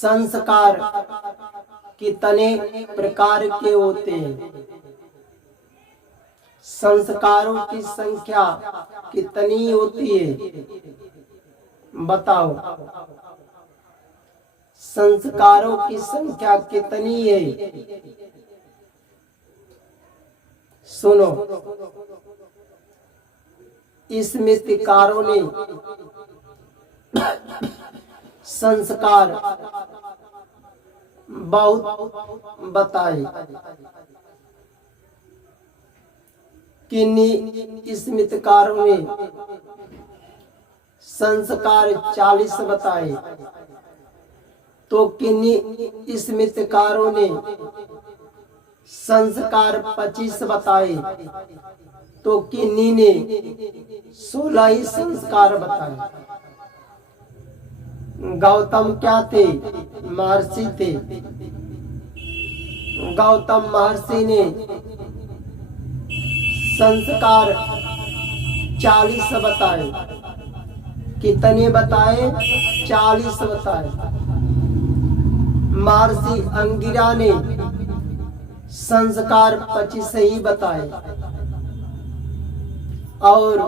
संस्कार कितने प्रकार के होते हैं? संस्कारों की संख्या कितनी होती है? बताओ, संस्कारों की संख्या कितनी है? सुनो, स्मृतिकारों ने संस्कार बहुत बताए। किन्हीं स्मृतिकारों ने संस्कार 40 बताए, तो किन्हीं स्मृतिकारों ने संस्कार 25 बताए, तो किन्हीं ने 16 ही संस्कार बताए। गौतम क्या थे? महर्षि थे। गौतम महर्षि ने संस्कार 40 बताए। कितने बताए? 40 बताए। महर्षि अंगिरा ने संस्कार 25 ही बताए और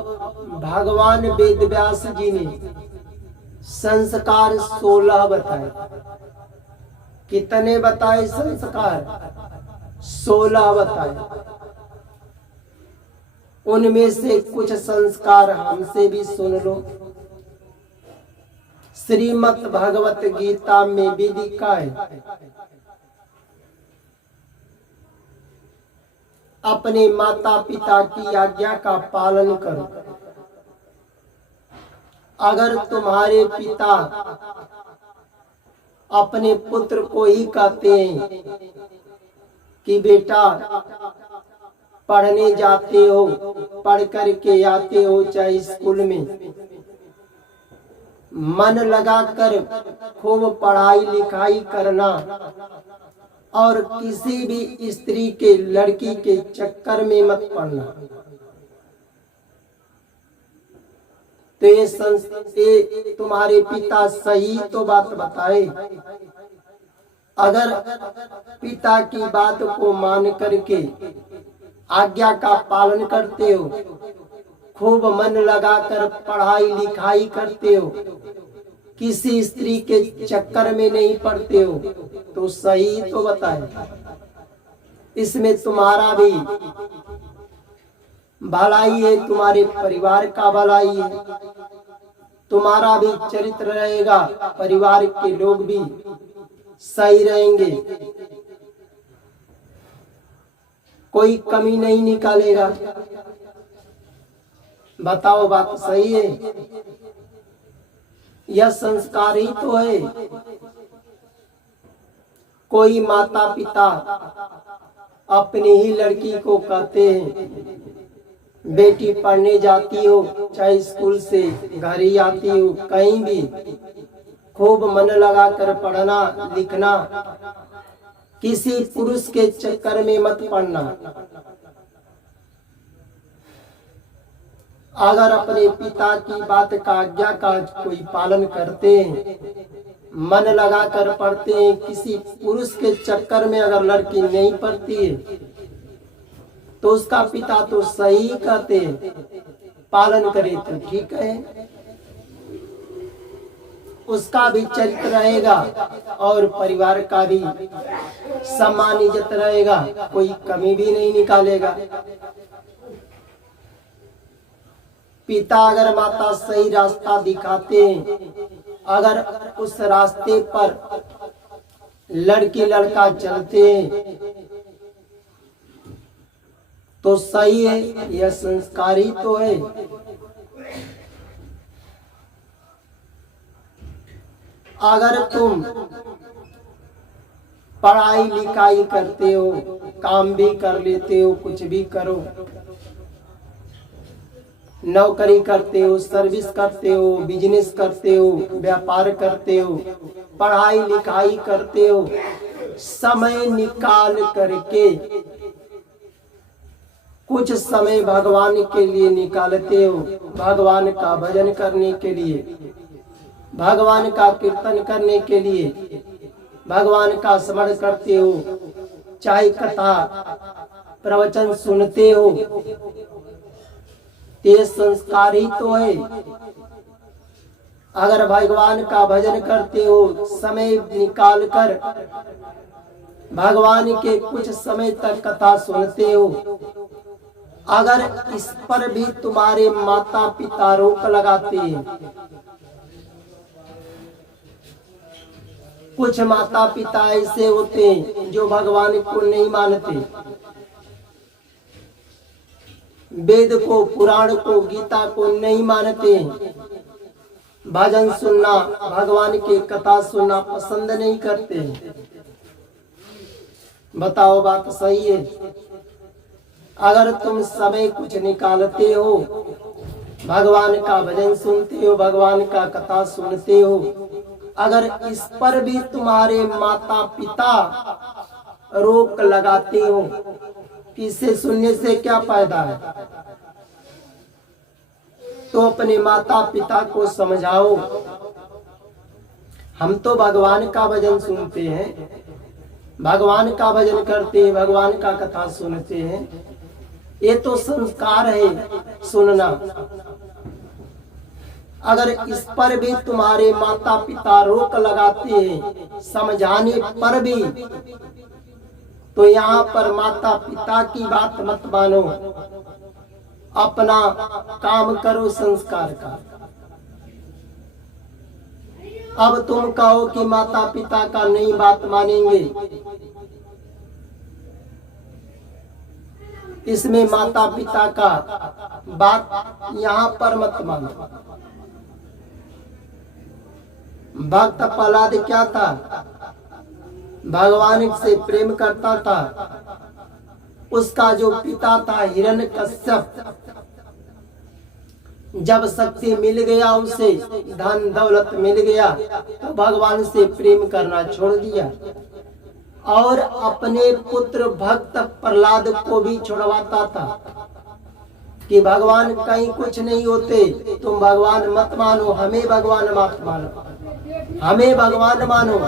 भगवान वेदव्यास जी ने संस्कार 16 बताए। कितने बताए संस्कार? 16 बताए। उनमें से कुछ संस्कार हमसे भी सुन लो। श्रीमद् भगवत गीता में भी लिखा है, अपने माता पिता की आज्ञा का पालन करो। अगर तुम्हारे पिता अपने पुत्र को ही कहते हैं कि बेटा पढ़ने जाते हो, पढ़ कर के आते हो, चाहे स्कूल में मन लगाकर खूब पढ़ाई लिखाई करना और किसी भी स्त्री के लड़की के चक्कर में मत पड़ना, तो ये तुम्हारे पिता सही तो बात बताए। अगर पिता की बात को मान करके आज्ञा का पालन करते हो, खूब मन लगाकर पढ़ाई लिखाई करते हो, किसी स्त्री के चक्कर में नहीं पड़ते हो, तो सही तो बताए। इसमें तुम्हारा भी भलाई है, तुम्हारे परिवार का भलाई है, तुम्हारा भी चरित्र रहेगा, परिवार के लोग भी सही रहेंगे, कोई कमी नहीं निकालेगा। बताओ, बात सही है? यह संस्कार ही तो है। कोई माता पिता अपनी ही लड़की को कहते हैं बेटी पढ़ने जाती हो, चाहे स्कूल से घर ही आती हो, कहीं भी खूब मन लगाकर पढ़ना लिखना, किसी पुरुष के चक्कर में मत पड़ना। अगर अपने पिता की बात का आज्ञा का कोई पालन करते हैं, मन लगाकर पढ़ते हैं, किसी पुरुष के चक्कर में अगर लड़की नहीं पड़ती है, तो उसका पिता तो सही कहते हैं, पालन करे तो ठीक है, उसका भी चरित्र रहेगा और परिवार का भी सम्मान इज्जत रहेगा, कोई कमी भी नहीं निकालेगा। पिता अगर माता सही रास्ता दिखाते हैं, अगर उस रास्ते पर लड़की लड़का चलते हैं, तो सही है, यह संस्कार ही तो है। अगर तुम पढ़ाई लिखाई करते हो, काम भी कर लेते हो, कुछ भी करो, नौकरी करते हो, सर्विस करते हो, बिजनेस करते हो, व्यापार करते हो, पढ़ाई लिखाई करते हो, समय निकाल करके कुछ समय भगवान के लिए निकालते हो, भगवान का भजन करने के लिए, भगवान का कीर्तन करने के लिए, भगवान का स्मरण करते हो, चाहे कथा प्रवचन सुनते हो, ये संस्कार ही तो है। अगर भगवान का भजन करते हो, समय निकाल कर भगवान के कुछ समय तक कथा सुनते हो, अगर इस पर भी तुम्हारे माता पिता रोक लगाते हैं, कुछ माता पिता ऐसे होते हैं जो भगवान को नहीं मानते, वेद को, पुराण को, गीता को नहीं मानते, भजन सुनना, भगवान की कथा सुनना पसंद नहीं करते। बताओ बात सही है? अगर तुम समय कुछ निकालते हो, भगवान का भजन सुनते हो, भगवान का कथा सुनते हो, अगर इस पर भी तुम्हारे माता पिता रोक लगाते हो कि इसे सुनने से क्या फायदा है, तो अपने माता पिता को समझाओ, हम तो भगवान का भजन सुनते हैं, भगवान का भजन करते हैं, भगवान का कथा सुनते हैं, ये तो संस्कार है सुनना। अगर इस पर भी तुम्हारे माता पिता रोक लगाते हैं समझाने पर भी, तो यहाँ पर माता पिता की बात मत मानो, अपना काम करो संस्कार का। अब तुम कहो कि माता पिता का नहीं बात मानेंगे, इसमें माता पिता का बात यहाँ पर मत मानो। भक्त प्रहलाद क्या था? भगवान से प्रेम करता था। उसका जो पिता था हिरण्यकश्यप, जब शक्ति मिल गया, उसे धन दौलत मिल गया, तो भगवान से प्रेम करना छोड़ दिया और अपने पुत्र भक्त प्रहलाद को भी छुड़वाता था कि भगवान कहीं कुछ नहीं होते, तुम भगवान मत मानो, हमें भगवान मत मानो, हमें भगवान मानो।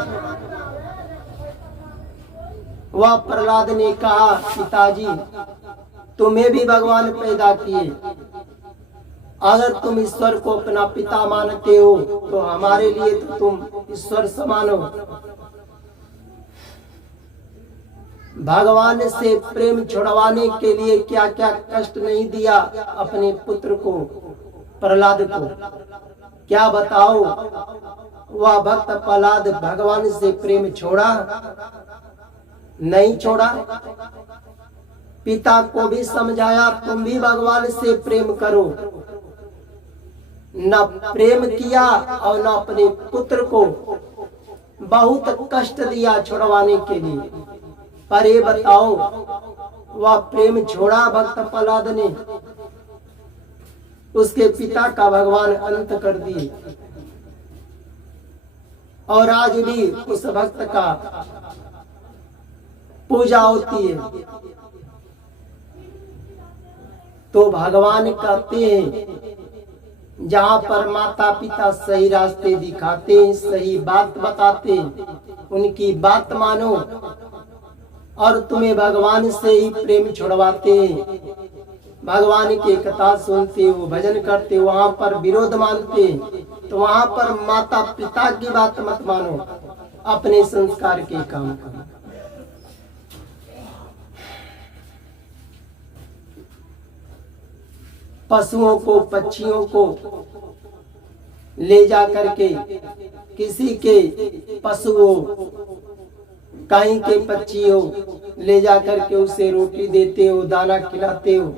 वह प्रहलाद ने कहा, पिताजी तुम्हें भी भगवान पैदा किए, अगर तुम ईश्वर को अपना पिता मानते हो तो हमारे लिए तो तुम ईश्वर समान हो। भगवान से प्रेम छुड़वाने के लिए क्या क्या कष्ट नहीं दिया अपने पुत्र को, प्रहलाद को, क्या बताओ। वह भक्त प्रहलाद भगवान से प्रेम छोड़ा? नहीं छोड़ा। पिता को भी समझाया, तुम भी भगवान से प्रेम करो। न प्रेम किया और न अपने पुत्र को बहुत कष्ट दिया छुड़वाने के लिए। पर ये बताओ, वह प्रेम छोड़ा भक्त प्रहलाद ने? उसके पिता का भगवान अंत कर दिए। और आज भी उस भक्त का पूजा होती है। तो भगवान कहते हैं, जहाँ पर माता पिता सही रास्ते दिखाते हैं, सही बात बताते हैं, उनकी बात मानो। और तुम्हें भगवान से ही प्रेम छुड़वाते हैं, भगवान की कथा सुनते हो, भजन करते हो, वहाँ पर विरोध मानते हैं, तो वहाँ पर माता पिता की बात मत मानो, अपने संस्कार के काम करो। पशुओं को, पक्षियों को ले जा करके, किसी के पशु हो, कहीं के पक्षी हो, ले जा करके उसे रोटी देते हो, दाना खिलाते हो,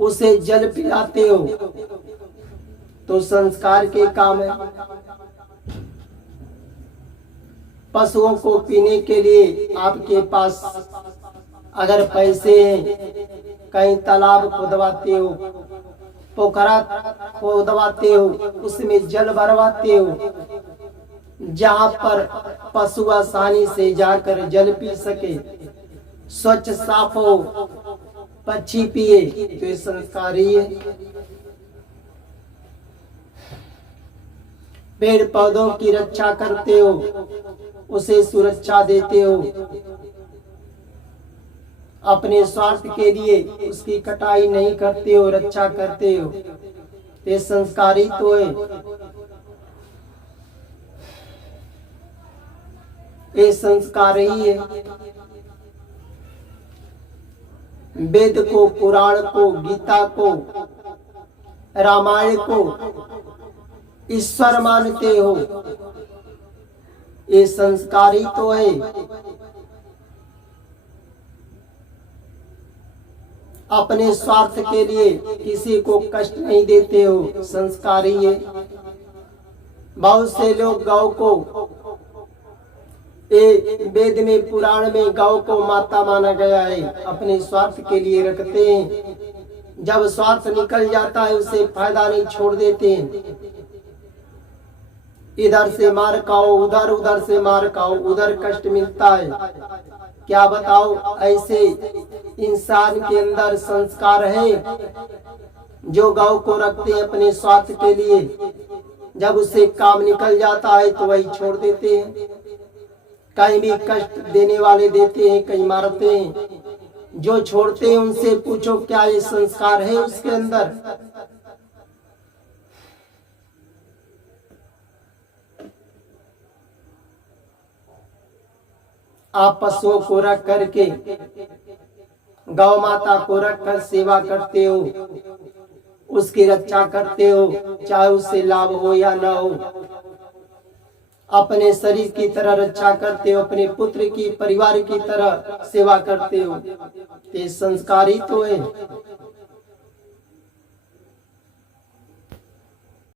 उसे जल पिलाते हो, तो संस्कार के काम है। पशुओं को पीने के लिए आपके पास अगर पैसे हैं, कहीं तालाब खोदवाते हो, पोखरा खोदवाते हो, उसमें जल भरवाते हो, जहाँ पर पशु आसानी से जाकर जल पी सके, स्वच्छ साफ हो, पक्षी पिए, तो ये संस्कार ही है। पेड़ पौधों की रक्षा करते हो, उसे सुरक्षा देते हो, अपने स्वार्थ के लिए उसकी कटाई नहीं करते हो, रक्षा करते हो। ये संस्कार ही तो है। ये संस्कार ही है। वेद को, पुराण को, गीता को, रामायण को ईश्वर मानते हो, ये संस्कार ही तो है। अपने स्वार्थ के लिए किसी को कष्ट नहीं देते हो, संस्कार ही है। बहुत से लोग गौ को, वेद में, पुराण में गौ को माता माना गया है, अपने स्वार्थ के लिए रखते हैं। जब स्वार्थ निकल जाता है उसे फायदा नहीं छोड़ देते हैं। इधर से मार खाओ, उधर, उधर से मार खाओ, उधर कष्ट मिलता है। क्या बताओ, ऐसे इंसान के अंदर संस्कार है जो गौ को रखते हैं अपने स्वार्थ के लिए। जब उसे काम निकल जाता है तो वही छोड़ देते हैं। कहीं भी कष्ट देने वाले देते हैं, कहीं मारते हैं। जो छोड़ते हैं उनसे पूछो क्या ये संस्कार है उसके अंदर। आप पशुओं को रख करके, गौ माता को रखकर सेवा करते हो, उसकी रक्षा करते हो, चाहे उससे लाभ हो या ना हो। अपने शरीर की तरह रक्षा करते हो, अपने पुत्र की, परिवार की तरह सेवा करते हो। ये संस्कार ही तो है।